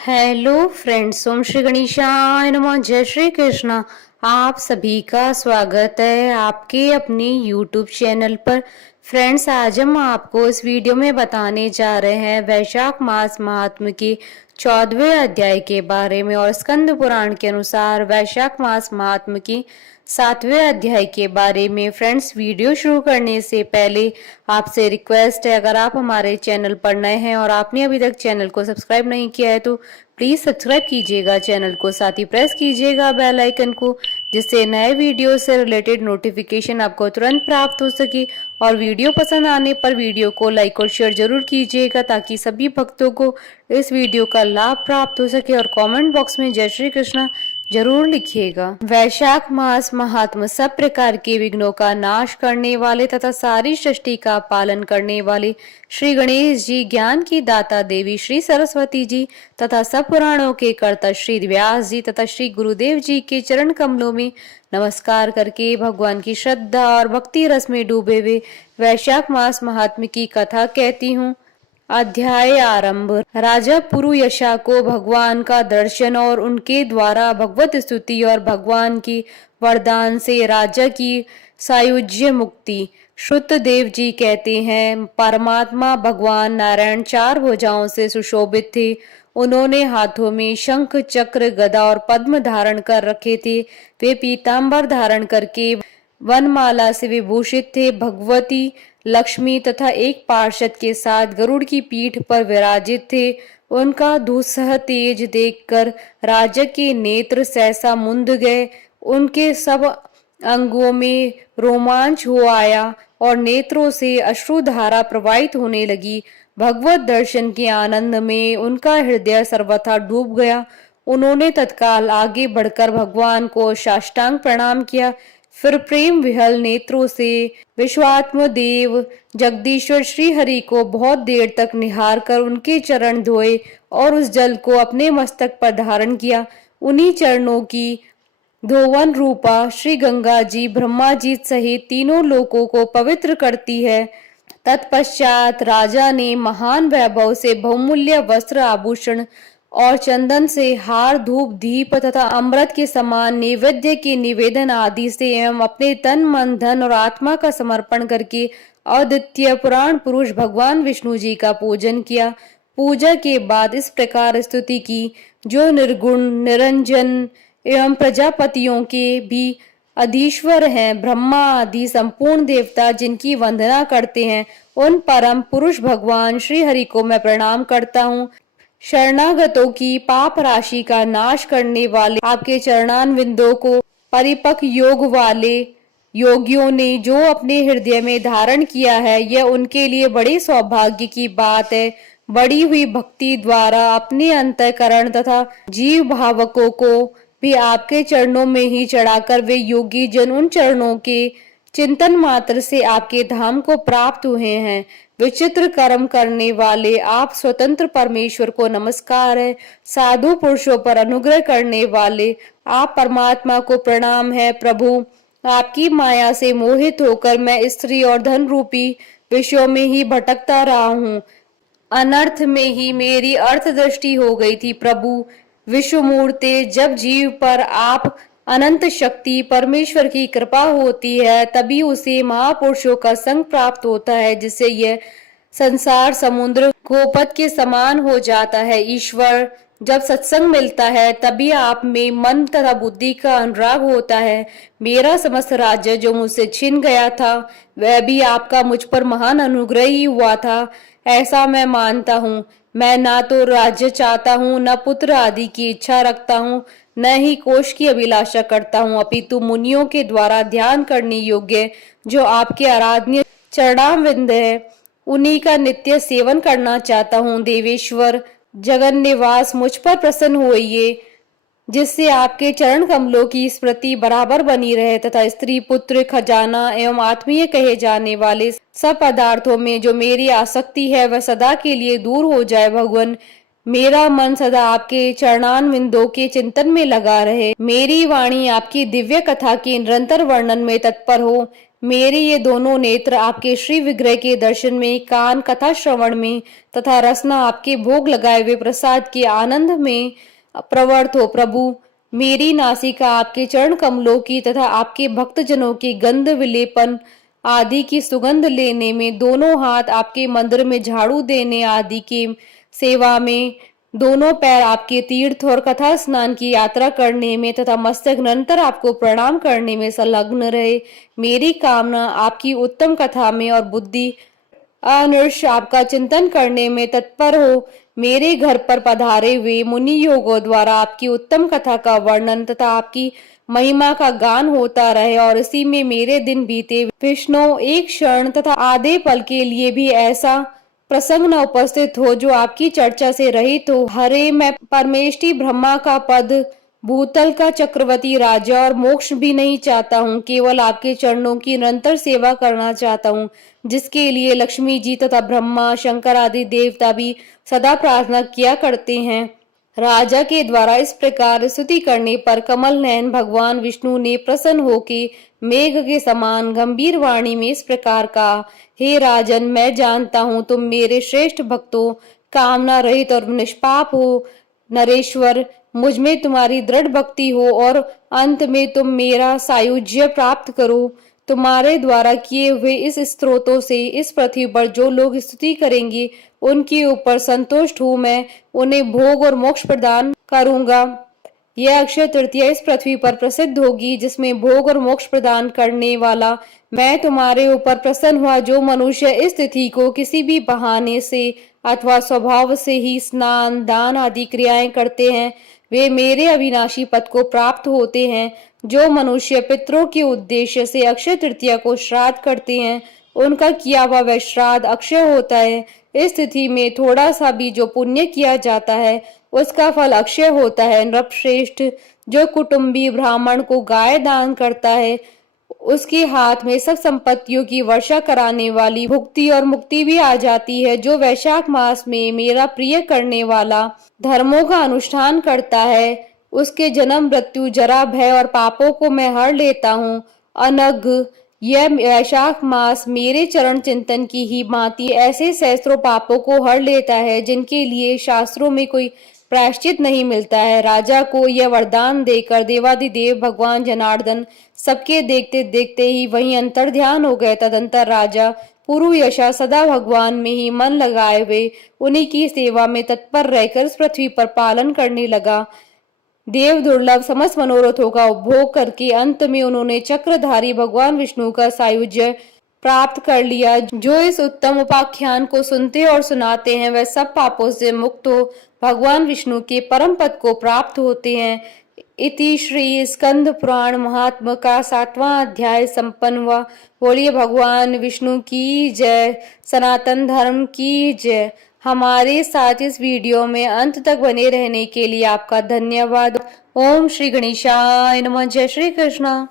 Hello friends, ओम श्री गणेशाय नमः। जय श्री कृष्णा। आप सभी का स्वागत है आपके अपने यूट्यूब चैनल पर। फ्रेंड्स, आज हम आपको इस वीडियो में बताने जा रहे हैं वैशाख मास महात्म्य के 14वें अध्याय के बारे में और स्कंद पुराण के अनुसार वैशाख मास महात्म्य की 7वें अध्याय के बारे में। फ्रेंड्स, वीडियो शुरू करने से पहले आपसे रिक्वेस्ट है, अगर आप हमारे चैनल पर नए हैं और आपने अभी तक चैनल को सब्सक्राइब नहीं किया है तो प्लीज सब्सक्राइब कीजिएगा चैनल को, साथ ही प्रेस कीजिएगा बेल आइकन को, जिससे नए वीडियो से रिलेटेड नोटिफिकेशन आपको तुरंत प्राप्त हो सके। और वीडियो पसंद आने पर वीडियो को लाइक और शेयर जरूर कीजिएगा ताकि सभी भक्तों को इस वीडियो का लाभ प्राप्त हो सके। और कमेंट बॉक्स में जय श्री कृष्ण जरूर लिखिएगा। वैशाख मास महात्म सब प्रकार के विघ्नों का नाश करने वाले तथा सारी सृष्टि का पालन करने वाले श्री गणेश जी, ज्ञान की दाता देवी श्री सरस्वती जी तथा सब पुराणों के कर्ता श्री व्यास जी तथा श्री गुरुदेव जी के चरण कमलों में नमस्कार करके भगवान की श्रद्धा और भक्ति रस में डूबे हुए वैशाख मास महात्म्य की कथा कहती हूँ। अध्याय आरंभ। राजा पुरुयशा को भगवान का दर्शन और उनके द्वारा भगवत स्तुति और भगवान की वरदान से राजा की सायुज्य मुक्ति। श्रुतदेव जी कहते हैं, परमात्मा भगवान नारायण 4 भुजाओं से सुशोभित थे। उन्होंने हाथों में शंख, चक्र, गदा और पद्म धारण कर रखे थे। वे पीतांबर धारण करके वनमाला से विभूषित थे। भगवती लक्ष्मी तथा एक पार्षद के साथ गरुड़ की पीठ पर विराजित थे। उनका दुस्सह तेज देखकर राजा के नेत्र सहसा मुंद गए। उनके सब अंगों में रोमांच हो आया और नेत्रों से अश्रुधारा प्रवाहित होने लगी। भगवत दर्शन के आनंद में उनका हृदय सर्वथा डूब गया। उन्होंने तत्काल आगे बढ़कर भगवान को साष्टांग प्रणाम किया। फिर प्रेम विहल नेत्रों से विश्वात्म देव जगदीश्वर श्री हरि को बहुत देर तक निहार कर उनके चरण धोए और उस जल को अपने मस्तक पर धारण किया। उन्हीं चरणों की धोवन रूपा श्री गंगा जी ब्रह्मा जी सहित तीनों लोकों को पवित्र करती है। तत्पश्चात राजा ने महान वैभव से बहुमूल्य वस्त्र, आभूषण और चंदन से हार, धूप, दीप तथा अमृत के समान नैवेद्य के निवेदन आदि से एवं अपने तन, मन, धन और आत्मा का समर्पण करके अद्वितीय पुराण पुरुष भगवान विष्णु जी का पूजन किया। पूजा के बाद इस प्रकार स्तुति की, जो निर्गुण, निरंजन एवं प्रजापतियों के भी अधीश्वर हैं, ब्रह्मा आदि संपूर्ण देवता जिनकी वंदना करते हैं, उन परम पुरुष भगवान श्री हरि को मैं प्रणाम करता हूँ। शरणागतों की पाप राशि का नाश करने वाले आपके चरणारविंदों को परिपक्व योग वाले योगियों ने जो अपने हृदय में धारण किया है, यह उनके लिए बड़े सौभाग्य की बात है। बढ़ी हुई भक्ति द्वारा अपने अंतःकरण तथा जीव भावकों को भी आपके चरणों में ही चढ़ाकर वे योगी जन उन चरणों के चिंतन मात्र से आपके धाम को प्राप्त हुए हैं। विचित्र कर्म करने वाले आप स्वतंत्र परमेश्वर को नमस्कार है। साधु पुरुषों पर अनुग्रह करने वाले आप परमात्मा को प्रणाम है। प्रभु, आपकी माया से मोहित होकर मैं स्त्री और धन रूपी विषयों में ही भटकता रहा हूँ। अनर्थ में ही मेरी अर्थ दृष्टि हो गई थी। प्रभु विश्वमूर्ते, जब जीव पर आप अनंत शक्ति परमेश्वर की कृपा होती है तभी उसे महापुरुषों का संग प्राप्त होता है, जिससे यह संसार समुद्र गोपद के समान हो जाता है। ईश्वर, जब सत्संग मिलता है तभी आप में मन तथा बुद्धि का अनुराग होता है। मेरा समस्त राज्य जो मुझसे छिन गया था, वह भी आपका मुझ पर महान अनुग्रह ही हुआ था, ऐसा मैं मानता हूँ। मैं ना तो राज्य चाहता हूँ, न पुत्र आदि की इच्छा रखता हूँ, न ही कोष की अभिलाषा करता हूँ, अपितु मुनियों के द्वारा ध्यान करने योग्य जो आपके आराधनीय चरणारविंद है, उन्हीं का नित्य सेवन करना चाहता हूँ। देवेश्वर जगन निवास, मुझ पर प्रसन्न होइए, जिससे आपके चरण कमलों की स्मृति बराबर बनी रहे तथा स्त्री, पुत्र, खजाना एवं आत्मीय कहे जाने वाले सब पदार्थों में जो मेरी आसक्ति है वह सदा के लिए दूर हो जाए। भगवान, मेरा मन सदा आपके चरणारविंदों के चिंतन में लगा रहे। मेरी वाणी आपकी दिव्य कथा के निरंतर वर्णन में तत्पर हो। मेरे ये दोनों नेत्र आपके श्री विग्रह के दर्शन में, कान कथा श्रवण में तथा रसना आपके भोग लगाए हुए प्रसाद के आनंद में प्रवृत्त हो प्रभु। मेरी नासिका आपके चरण कमलों की तथा आपके भक्तजनों के गंध विलेपन आदि की सुगंध लेने में, दोनों हाथ आपके मंदिर में झाड़ू देने आदि के सेवा में, दोनों पैर आपके तीर्थ और कथा स्नान की यात्रा करने में तथा मस्तक निरंतर आपको प्रणाम करने में संलग्न रहे। मेरी कामना आपकी उत्तम कथा में और बुद्धि अनर्श आपका चिंतन करने में तत्पर हो। मेरे घर पर पधारे हुए मुनि योगों द्वारा आपकी उत्तम कथा का वर्णन तथा आपकी महिमा का गान होता रहे और इसी में मेरे दिन बीते। विष्णु एक क्षण तथा आधे पल के लिए भी ऐसा प्रसंग न उपस्थित हो जो आपकी चर्चा से रहित हो। हरे, मैं परमेष्टि ब्रह्मा का पद, भूतल का चक्रवर्ती राजा और मोक्ष भी नहीं चाहता हूँ, केवल आपके चरणों की निरंतर सेवा करना चाहता हूँ, जिसके लिए लक्ष्मी जी तथा ब्रह्मा शंकर आदि देवता भी सदा प्रार्थना किया करते हैं। राजा के द्वारा इस प्रकार स्तुति करने पर कमल नयन भगवान विष्णु ने प्रसन्न होकर मेघ के समान गंभीर वाणी में इस प्रकार कहा, हे राजन, मैं जानता हूँ तुम मेरे श्रेष्ठ भक्तों, कामना रहित और निष्पाप हो। नरेश्वर, मुझ में तुम्हारी दृढ़ भक्ति हो और अंत में तुम मेरा सायुज्य प्राप्त करो। तुम्हारे द्वारा किए हुए इस स्तोत्रों से इस पृथ्वी पर जो लोग स्तुति करेंगे उनके ऊपर संतुष्ट हूँ मैं, उन्हें भोग और मोक्ष प्रदान करूंगा। यह अक्षय तृतीया इस पृथ्वी पर प्रसिद्ध होगी, जिसमें भोग और मोक्ष प्रदान करने वाला मैं तुम्हारे ऊपर प्रसन्न हुआ। जो मनुष्य इस तिथि को किसी भी बहाने से अथवा स्वभाव से ही स्नान दान आदि क्रियाएं करते हैं, वे मेरे अविनाशी पद को प्राप्त होते हैं। जो मनुष्य पितरों के उद्देश्य से अक्षय तृतीया को श्राद्ध करते हैं, उनका किया हुआ वह श्राद्ध अक्षय होता है। इस तिथि में थोड़ा सा भी जो पुण्य किया जाता है उसका फल अक्षय होता है। नृपश्रेष्ठ, जो कुटुंबी ब्राह्मण को गाय दान करता है, उसके हाथ में सब संपत्तियों की वर्षा कराने वाली भुक्ति और मुक्ति भी आ जाती है। जो वैशाख मास में मेरा प्रिय करने वाला धर्मों का अनुष्ठान करता है, उसके जन्म मृत्यु जरा भय और पापों को मैं हर लेता हूँ। अनग, यह वैशाख मास मेरे चरण चिंतन की ही भांति ऐसे सहस्त्रों पापों को हर लेता है जिनके लिए शास्त्रों में कोई प्रायश्चित नहीं मिलता है। राजा को यह वरदान देकर देवादिदेव भगवान जनार्दन सबके देखते देखते ही वहीं अंतर ध्यान हो गए। तदंतर राजा पूर्व यशा सदा भगवान में ही मन लगाए हुए उन्हीं की सेवा में तत्पर रहकर इस पृथ्वी पर पालन करने लगा। देव दुर्लभ समस्त मनोरथों का उपभोग करके अंत में उन्होंने चक्रधारी भगवान विष्णु का सायुज्य प्राप्त कर लिया। जो इस उत्तम उपाख्यान को सुनते और सुनाते हैं वह सब पापों से मुक्त हो भगवान विष्णु के परम पद को प्राप्त होते हैं। इति श्री स्कंद पुराण महात्म का 7वां अध्याय संपन्न हुआ। बोलिए भगवान विष्णु की जय, सनातन धर्म की जय। हमारे साथ इस वीडियो में अंत तक बने रहने के लिए आपका धन्यवाद। ओम श्री गणेशाय नमः। जय श्री कृष्ण।